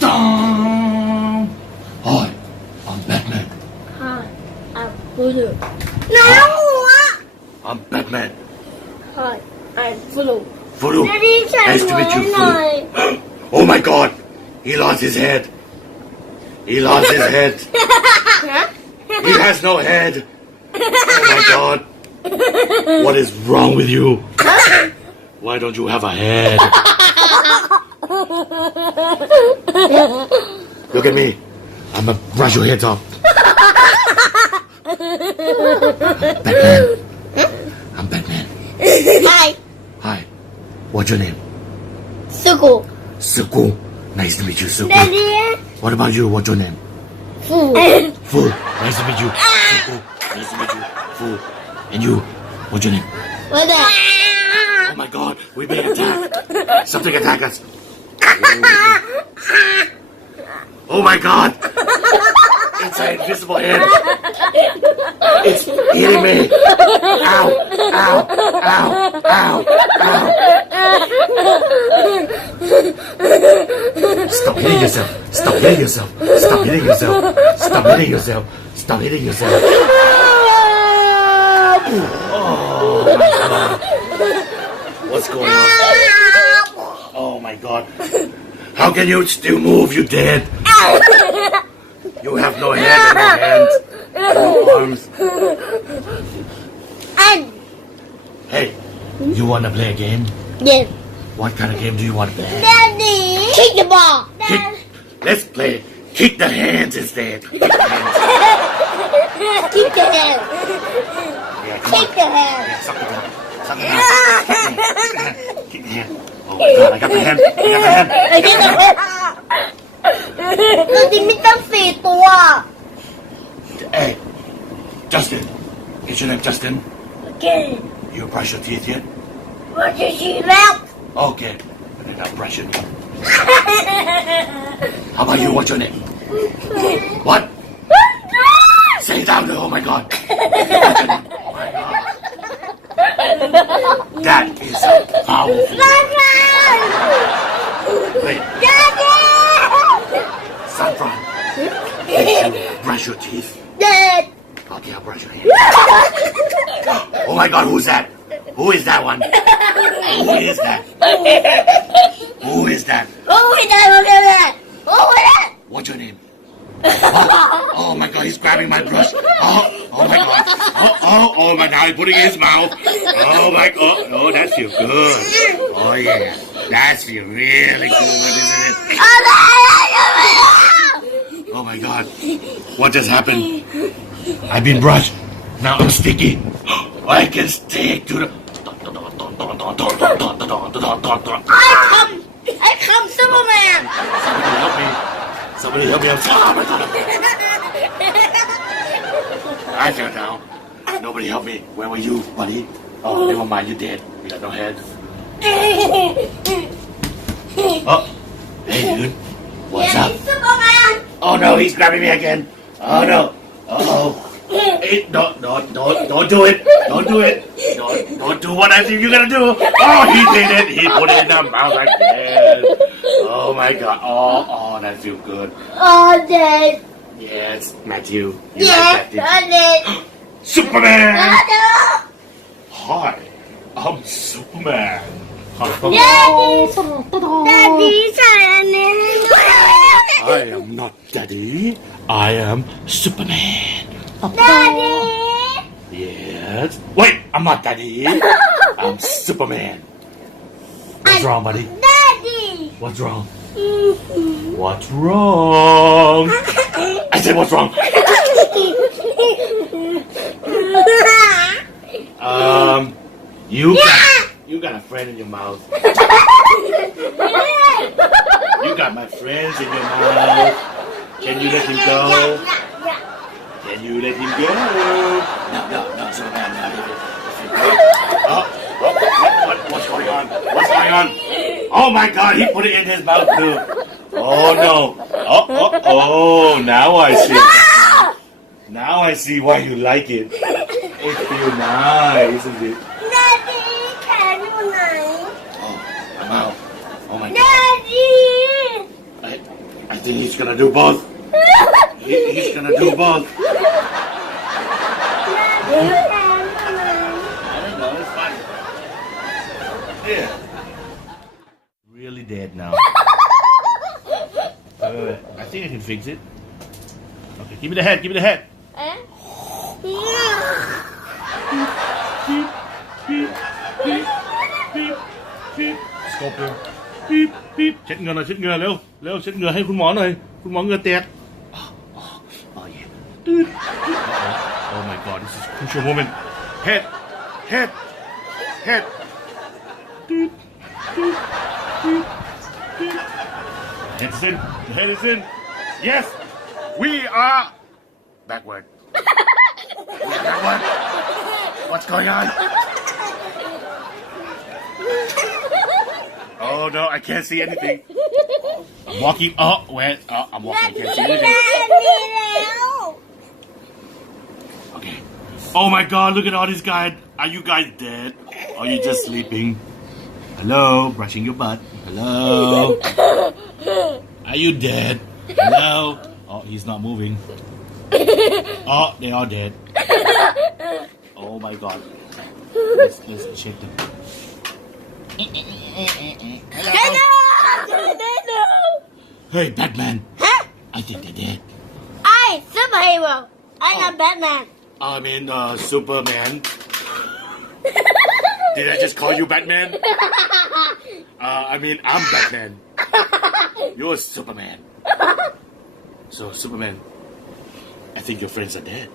Dum. Hi, I'm Batman. Hi, I'm Voodoo. No! I'm Batman. Hi, I'm Voodoo. Voodoo. Nice to meet you, Voodoo. Oh my God! He lost his head. He lost his head. He has no head. Oh my God! What is wrong with you? Why don't you have a head? Look at me. I'm gonna brush your heads off. Batman. I'm Batman. Hi, Hi. What's your name? Sugu. Suku. Nice to meet you, Suku. Daddy. What about you? What's your name? Fu. Fu. Nice to meet you. Suku. Nice to meet you. Fu. And you? What's your name? What the? Oh my God. We're being attacked. Something attack us. Oh my God. It's an invisible hand. It's hitting me. Ow. Ow. Ow. Ow. Ow. Stop hitting yourself. Stop hitting yourself. Stop hitting yourself. Stop hitting yourself. Stop hitting yourself. Oh my God. What's going on? Oh my God. How can you still move? You dead. You have no head and no hands. No arms. Hey, you want to play a game? Yes. What kind of game do you want to play? Daddy. Kick the ball. Kick. Let's play. Kick the hands instead. Kick the hands. Kick the hand. Yeah, come Kick on. the hand. Yeah, suck the hand. Suck the hand. Kick the hand. Oh my God, I got the hand. I got the hand. I got the hand. เราจริงไม่ต้อง4 ตัว Hey, Justin. Is your name Justin? Okay. You brush your teeth yet? ว่าจะฉีดแล้ว Okay. Then I'll brush your teeth. How about you? What's your name? What? Say it out. Oh my God. Oh my God. That is a powerful. Wait. Saffron. Did you brush your teeth? Dead. Okay, I'll brush your hair. Oh my God, who's that? Who is that one? Who is that? Who is that? Oh, that. Oh, that. What's your name? Oh, oh my God, he's grabbing my brush. Oh my God. Oh my God, he's putting it in his mouth. Oh my God. Oh, that feels good. Oh yeah. That feels really good, isn't it? Oh my God. What just happened? I've been brushed. Now I'm sticky. I can stick to the... I come, Superman. Somebody help me. Somebody help me. Oh my God. I fell down. Nobody help me. Where were you, buddy? Oh, never mind. You're dead. You got no head. Oh. Hey, dude. What's up? Superman. Oh no, he's grabbing me again. Oh no. Uh-oh. Hey, don't do it. Don't do it. Don't do what I think you're gonna do. Oh, he did it. He put it in the mouth like that. Oh my God. Oh, that feels good. Oh, Dad. Yes, Matthew. You Yes, like that, Dad. Superman. Dad. Hi, I'm Superman. Daddy, Daddy, I am not Daddy. I am Superman. Daddy. Yes. Wait, I'm not Daddy. I'm Superman. What's wrong, buddy? Daddy. What's wrong? What's wrong? I said, what's wrong? You got a friend in your mouth. You got my friends in your mouth. Can you let him go? Can you let him go? No, Superman, no. What's going on? What's going on? Oh my God, he put it in his mouth too. Oh no. Oh, now I see. Now I see why you like it. It feels nice, isn't it? Daddy, can you nice? Oh, I'm out. Oh my God. Daddy. I think he's gonna do both. He's gonna do both. I don't know. It's fun. Yeah. Really dead now. I think I can fix it. Okay, give me the head. Give me the head. Beep, beep, beep, beep, beep. Scope him. Beep, beep. เช็ดเหงื่อหน่อยเช็ดเหงื่อเร็วเร็วเช็ดเหงื่อให้คุณหมอหน่อยคุณหมอเหงื่อแตก Oh yeah. Oh my god, this is a crucial moment. Head, head, head. Beep, beep, beep, beep. Head is in. The head is in. Yes, we are backward. Backward. What's going on? Oh no, I can't see anything. I'm walking. Oh, wait. Oh, I'm walking. I can't see anything. Okay. Oh my god, look at all these guys. Are you guys dead? Or are you just sleeping? Hello, brushing your butt. Hello. Are you dead? Hello. Oh, he's not moving. Oh, they're all dead. Oh my god. Let's check them. Hello. Hey, Batman. Huh? I think they're dead. I superhero. I'm a Batman. I mean, Superman. Did I just call you Batman? I mean, I'm Batman. You're Superman. So, Superman, I think your friends are dead.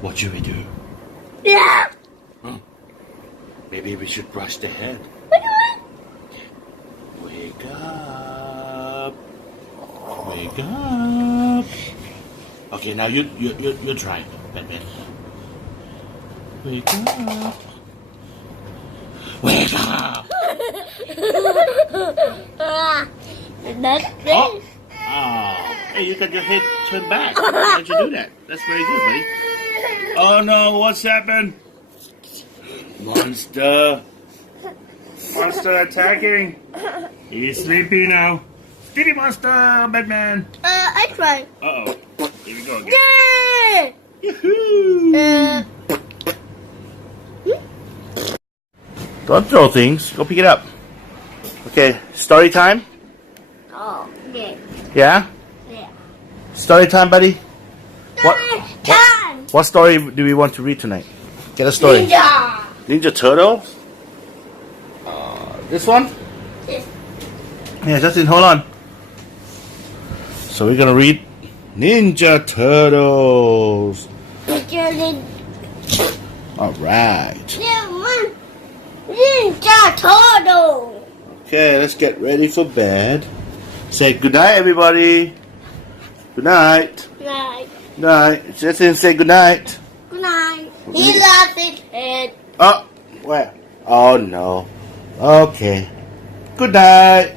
What should we do? Yeah. Huh? Maybe we should brush their head. Wake up. Wake up. Okay, now you try, Batman. Wake up. Wake up. Oh. Hey, you got your head turned back. Why'd you do that? That's very good, buddy. Oh no, what's happened? Monster. Monster attacking. He's sleepy now. Sleepy monster, Batman. I try. Uh-oh. Here we go again. Yeah. Yoo-hoo. Don't throw things. Go pick it up. Okay, story time? Oh, yeah. Yeah? Yeah. Story time, buddy? Time. What story do we want to read tonight? Get a story. Ninja. Ninja Turtles? This one? Yes. Yeah, Justin, hold on. So we're gonna read Ninja Turtles. Alright. Ninja Turtle. Okay, let's get ready for bed. Say good night, everybody. Good night. Night. Night. Justin, say good night. Good night. He lost his head. Oh, where? Oh no. Okay. Good night.